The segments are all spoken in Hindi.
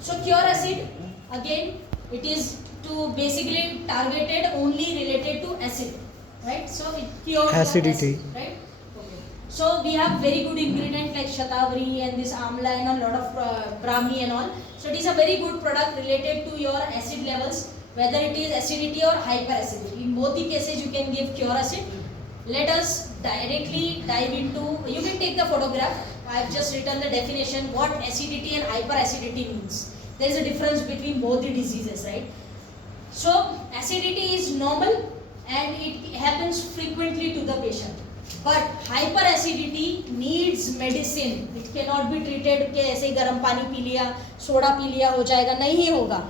So cure acid, again, it is to basically targeted only related to acid, right? So it cures Acidity. acid, right? Okay. So we have very good ingredient like shatavari and this amla and a lot of brahmi and all. So it is a very good product related to your acid levels, whether it is acidity or hyperacidity. In both the cases, you can give cure acid. Let us directly dive into. You can take the photograph. I have just written the definition what acidity and hyperacidity means. There is a difference between both the diseases, right? So acidity is normal and it happens frequently to the patient. But hyperacidity needs medicine. It cannot be treated कि ऐसे गर्म पानी पी लिया, सोडा पी लिया हो जाएगा, नहीं होगा.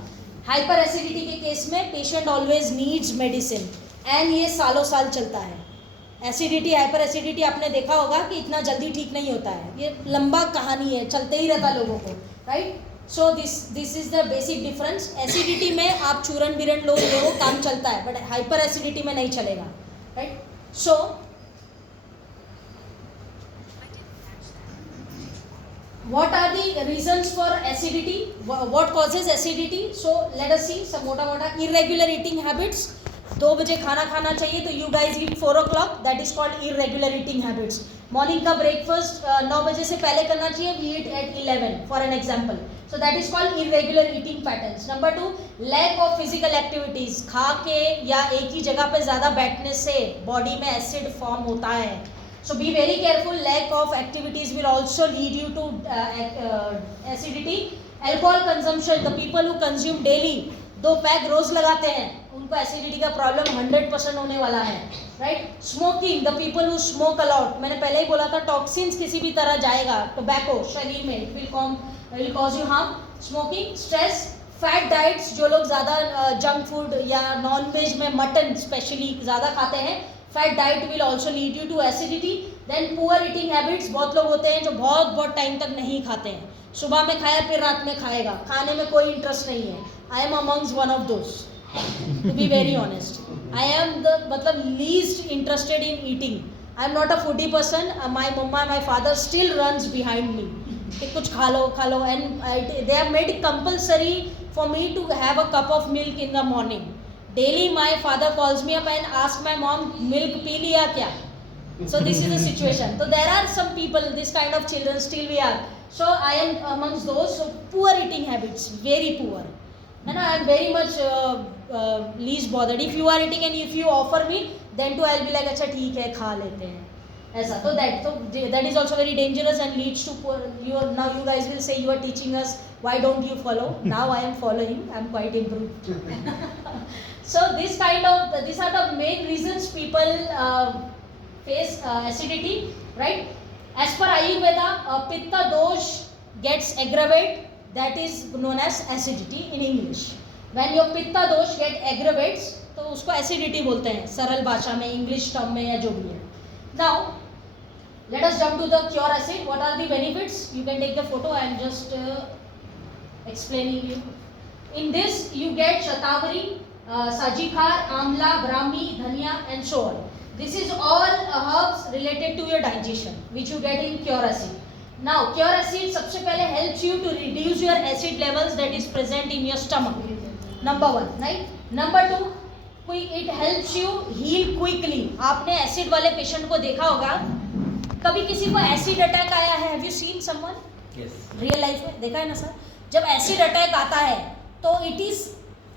Hyperacidity के केस में patient always needs medicine and ये सालों साल चलता है. एसिडिटी हाइपर एसिडिटी आपने देखा होगा कि इतना जल्दी ठीक नहीं होता है, ये लंबा कहानी है, चलते ही रहता लोगों को, right? So this is the basic difference. Acidity में आप चूरन बिरन लो ये वो काम चलता है, बट हाइपर एसिडिटी में नहीं चलेगा, right? So what are the reasons for acidity? What causes acidity? So let us see some मोटा irregular eating habits. 2 बजे खाना खाना चाहिए तो you guys eat 4 o'clock, that is called irregular eating habits. Morning का breakfast 9 बजे से पहले करना चाहिए, we eat at 11 for an example. So that is called irregular eating patterns. Number 2, lack of physical activities. खा के या एक ही जगह पे ज़्यादा बैठने से बॉडी में एसिड फॉर्म होता है. So be very careful. Lack of activities will also lead you to acidity. Alcohol consumption. The people who consume daily 2 pack रोज लगाते हैं, उनको एसिडिटी का प्रॉब्लम 100% होने वाला है, right? Smoking. The people who smoke a lot, मैंने पहले ही बोला था टॉक्सिन्स किसी भी तरह जाएगा टोबैको शरीर में, it will cause you harm. Smoking. Stress. Fat diets, जो लोग ज़्यादा जंक फूड या नॉन वेज में मटन स्पेशली ज़्यादा खाते हैं, fat diet will also lead you to acidity. Then poor eating habits. बहुत लोग होते हैं जो बहुत टाइम तक नहीं खाते हैं, सुबह में खाया फिर रात में खाएगा, खाने में कोई इंटरेस्ट नहीं है. I am amongst one of those, to be very honest. I am the मतलब least interested in eating. I am not a foodie person. My mama, my father still runs behind me. कि कुछ खा लो, and they have made it compulsory for me to have a cup of milk in the morning. Daily my father calls me up and asks my mom, milk P लिया क्या? So this is the situation. So there are some people, this kind of children still we are. So I am amongst those. So poor eating habits, very poor. And I am very much least bothered. If you are eating and if you offer me, then too I will be like, अच्छा ठीक है खा लेते हैं, ऐसा. So that is also very dangerous and leads to poor. Now you guys will say you are teaching us. Why don't you follow? Now I am following. I am quite improved. So these are the main reasons people face acidity, right? As per Ayurveda, pitta dosh gets aggravated. That is known as acidity in English. When your pitta dosh get aggravates, तो उसको acidity बोलते हैं सरल भाषा में, English term में या जो भी है. Now, let us jump to the cure acid. What are the benefits? You can take the photo. I am just explaining you. In this, you get shatavari, sajikhar, amla, brahmi, dhania, and so on. This is all herbs related to your digestion, which you get in cure acid. Now cure acid सबसे पहले helps you to reduce your acid levels that is present in your stomach. Number 1, right? Number 2, it helps you heal quickly. आपने acid वाले patient को देखा होगा, कभी किसी को acid attack आया है? Have you seen someone? Yes. Real life में देखा है ना सर? जब acid attack आता है तो it is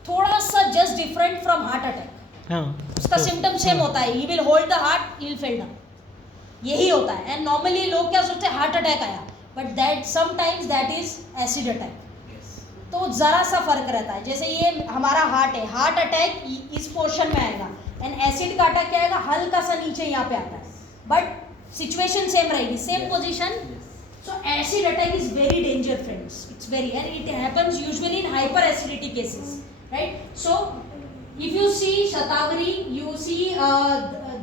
थोड़ा सा just different from heart attack. हाँ. उसका symptom same होता है. He will hold the heart, he will fall down. यही होता है. एंड नॉर्मली लोग क्या सोचते हैं हार्ट अटैक आया, but that sometimes that is acid attack. तो ज़रा सा फर्क रहता है. जैसे ये हमारा हार्ट है, हार्ट अटैक इस पोर्शन में आएगा एंड एसिड का अटैक क्या आएगा, हल्का सा नीचे यहाँ पे आता है, बट सिचुएशन सेम रहेगी, same position. So acid attack is very danger friends, it's very, and it happens usually in hyper acidity cases, right? So if you see shatavari, you see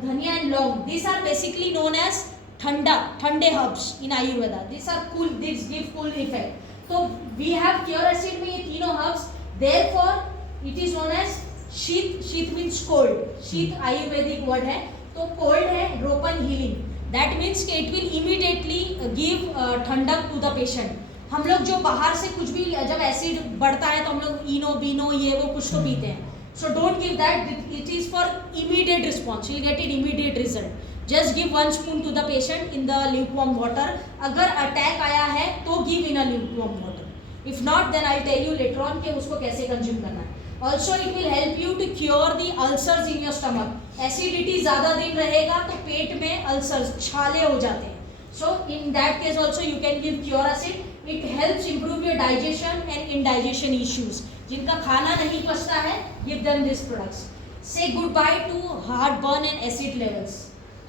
dhania and long, these are basically known as thande herbs in Ayurveda. These are cool, these give cool effect. So we have cure acid में ये तीनों herbs, therefore it is known as शीत. शीत means cold. शीत आयुर्वेदिक word है, तो cold है रोपन healing. That means कि it will immediately give ठंडक to the patient. हम लोग जो बाहर से कुछ भी जब एसिड बढ़ता है तो हम लोग इनो बीनो ये वो कुछ तो पीते हैं. So don't give that. It is for immediate response. You'll get it immediate result. Just give 1 spoon to the patient in the lukewarm water. अगर अटैक आया है तो give in a lukewarm water. If not, then I'll tell you later on कि उसको कैसे consume करना है. Also, it will help you to cure the ulcers in your stomach. Acidity ज़्यादा दिन रहेगा तो पेट में ulcers छाले हो जाते हैं. So in that case also you can give Cure Acid. It helps improve your digestion and indigestion issues. जिनका खाना नहीं पचता है, give them these products. Say goodbye to heartburn and acid levels.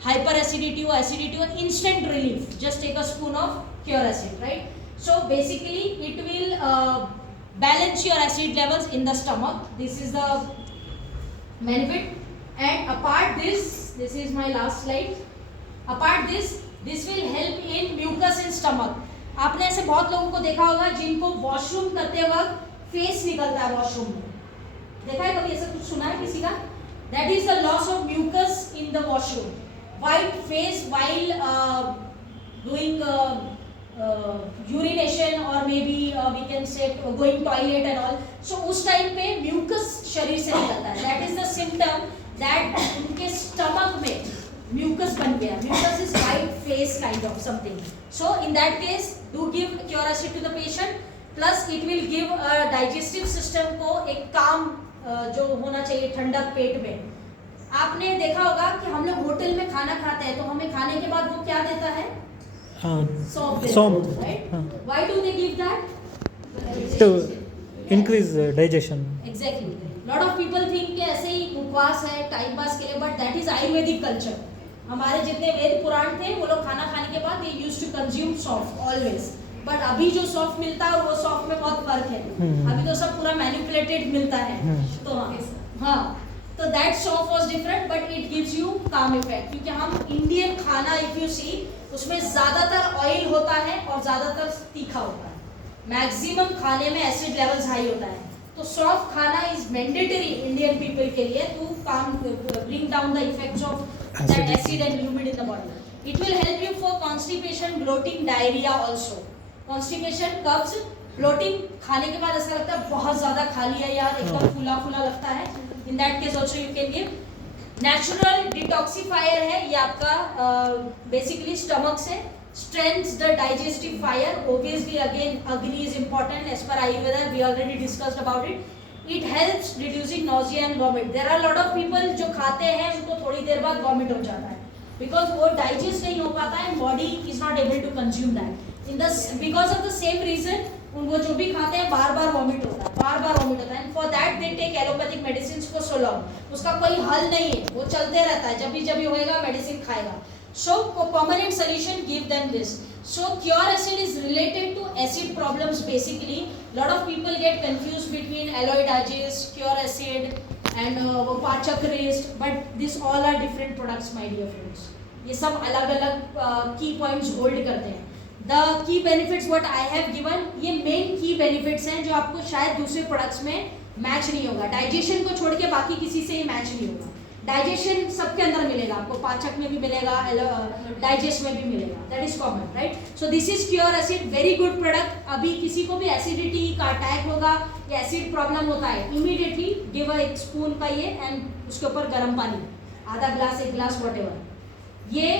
Hyperacidity or acidity or instant relief. Just take a spoon of Cure Acid, right? So basically, it will balance your acid levels in the stomach. This is the benefit. And apart this is my last slide. Apart this will help in mucus in stomach. आपने ऐसे बहुत लोगों को देखा होगा जिनको वॉशरूम करते वक्त फेस निकलता है वॉशरूम में. देखा है कभी ऐसा कुछ सुना है किसी का? That is the loss of mucus in the washroom. White face while doing urination or maybe we can say going toilet and all. So उस टाइम पे mucus शरीर से निकलता है. That is the symptom that उनके stomach में mucus बन गया. Mucus is white face kind of something. So in that case, do give Cure Acid to the patient. Plus it will give digestive system को एक काम जो होना चाहिए ठंडक पेट में. आपने देखा होगा कि हम लोग होटल में खाना खाते हैं तो हमें खाने के बाद वो क्या देता है? सौंफ. Right? Why do they give that? To increase digestion. Exactly. Lot of people think कि ऐसे ही उपवास है टाइम पास के लिए, but that is Ayurvedic culture. हमारे जितने वेद पुराण थे वो लोग खाना खाने के बाद they used to consume सौंफ always. बट अभी जो सॉफ्ट मिलता है वो सॉफ्ट में बहुत फर्क है. अभी तो सब पूरा मैनिपुलेटेड मिलता है. तो हाँ तो that soft was different but it gives you काम इफेक्ट. क्योंकि हम इंडियन खाना इफ यू सी उसमें ज़्यादातर ऑयल होता है और ज़्यादातर तीखा होता है. मैक्सिमम खाने में एसिड लेवल्स हाई होता है. तो सॉफ्ट खाना इज मैंडेटरी इंडियन पीपल के लिए टू काम bring down the effects of that acid and humid in the body. It will help you for constipation, bloating, diarrhoea also. Constipation, कब्ज, ब्लोटिंग, खाने के बाद ऐसा लगता है बहुत ज़्यादा खा लिया यार, एकदम फूला फूला लगता है. In that case also you can give. Natural detoxifier है ये आपका बेसिकली स्टमक से. Strengthens the digestive fire. Obviously again agni is important as per Ayurveda. We already discussed about it. It helps reducing nausea and vomit. There are lot of people जो खाते हैं उनको थोड़ी देर बाद वॉमिट हो जाता है बिकॉज वो डाइजेस्ट नहीं हो पाता है. Body is not able to consume that. In the because of the same reason उनको जो भी खाते हैं बार बार वॉमिट होता है, बार बार वॉमिट होता है. And for that they take allopathic medicine for so long. उसका कोई हल नहीं है, वो चलते रहता है. जब भी होएगा मेडिसिन खाएगा. So permanent solution give them this. So cure acid is related to acid problems basically. Lot of people get confuse between एलोइडाइजिस, cure acid and Pachak rest. But this all are different products my dear friends. ये सब अलग अलग की पॉइंट्स होल्ड करते हैं. The key benefits what I have given, ये मेन की बेनिफिट्स हैं जो आपको शायद दूसरे प्रोडक्ट्स में मैच नहीं होगा. डाइजेशन को छोड़ के बाकी किसी से ही मैच नहीं होगा. डाइजेशन सबके अंदर मिलेगा आपको, पाचक में भी मिलेगा, डाइजेस्ट में भी मिलेगा. That is common, right. So this is cure acid, very good product. अभी किसी को भी एसिडिटी का अटैक होगा या एसिड प्रॉब्लम होता है, इमीडिएटली गिव एक स्पून का ये एंड उसके ऊपर गर्म पानी, आधा ग्लास, एक ग्लास, वॉट एवर. ये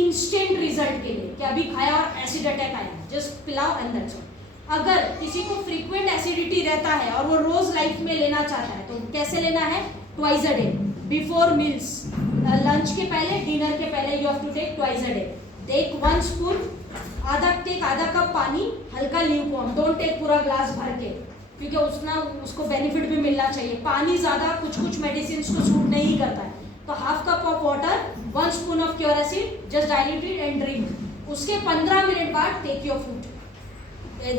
इंस्टेंट रिजल्ट के लिए कि अभी खाया और एसिड अटैक आया, जस्ट पिलाओ एंड दैट्स ऑल. अगर किसी को फ्रीक्वेंट एसिडिटी रहता है और वो रोज लाइफ में लेना चाहता है तो कैसे लेना है? Twice a day, before meals, lunch के पहले, डिनर के पहले you have to take twice a day. Take 1 spoon, आधा कप पानी, हल्का ल्यूकवार्म. डोंट टेक पूरा ग्लास भर के क्योंकि उसको बेनिफिट भी मिलना चाहिए. पानी ज़्यादा कुछ मेडिसिन को सूट नहीं करता है. तो half cup of water, 1 spoon of cure acid, just dilute it and drink. उसके 15 मिनट बाद take your food.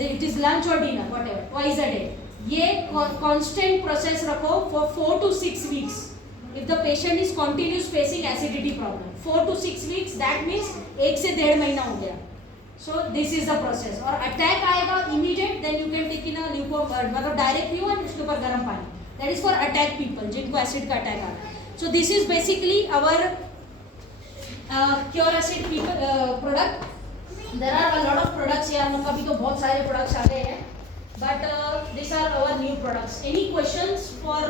It is lunch और dinner, whatever, twice a day. ये कांस्टेंट प्रोसेस रखो for 4 to 6 weeks. If the patient is continuous facing acidity problem, 4 to 6 weeks, that means 1 से 1.5 महीना हो गया. So this is the process. और अटैक आएगा immediate, then you can take in a lukewarm, मतलब डायरेक्ट ल्यू एंड उसके ऊपर गर्म पानी. That is for attack people जिनको एसिड का अटैक आता है. So this is basically our Cure Acid product. There are a lot of products यार, मतलब अभी तो बहुत सारे प्रोडक्ट्स आ गए हैं, but this are our new products. Any questions for